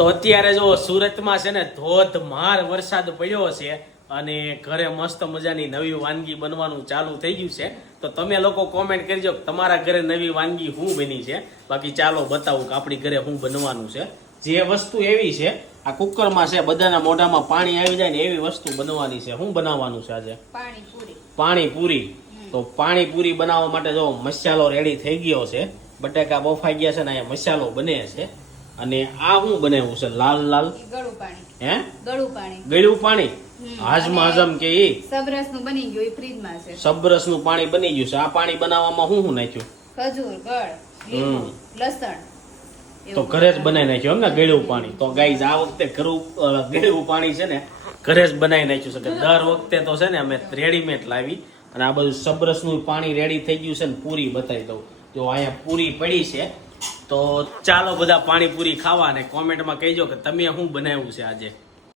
તો અત્યારે જો સુરતમાં છે ને ધોધમાર વરસાદ પડ્યો છે અને ઘરે મસ્ત મજાની નવી વાનગી બનવાનું ચાલુ થઈ ગયું છે. તો તમે લોકો કોમેન્ટ કરજો કે તમારા ઘરે નવી વાનગી શું બની છે. બાકી ચાલો બતાવું કે આપણી ઘરે શું બનવાનું છે. જે વસ્તુ એવી છે આ કુકરમાં છે, બધાના મોઢામાં પાણી આવી જાય ને એવી વસ્તુ બનવાની છે. શું બનાવવાનું છે આજે? પાણીપુરી. તો પાણીપુરી બનાવવા માટે જો મસાલો રેડી થઈ ગયો છે, બટાકા બફાઈ ગયા છે ને અહીંયા મસાલો બને છે. અને આ શું બનાવ્યું છે? લાલ લાલ ગળું પાણી. હે ગળું પાણી હાજમ હાજમ કે ઈ સબરસનું બની ગયું, એ ફ્રીજમાં છે. સબરસનું પાણી બની ગયું છે. આ પાણી બનાવવામાં શું નાખ્યું? ખજૂર, ગળ, લીંબુ, લસણ. તો ઘરે જ બનાવી નાખ્યું એમ ને ગળ્યું પાણી. તો ગાઈઝ આ વખતે ગળ્યું પાણી છે ને ઘરે જ બનાવી નાખ્યું છે. કે દર વખતે તો છે ને અમે રેડીમેડ લાવી. અને આ બધું સબરસનું પાણી રેડી થઈ ગયું છે ને પૂરી બતાવી દઉં. જો અહીંયા પૂરી પડી છે. તો ચાલો બધા પાણીપુરી ખાવા અને કોમેન્ટમાં કહેજો કે તમે શું બનાવ્યું છે આજે.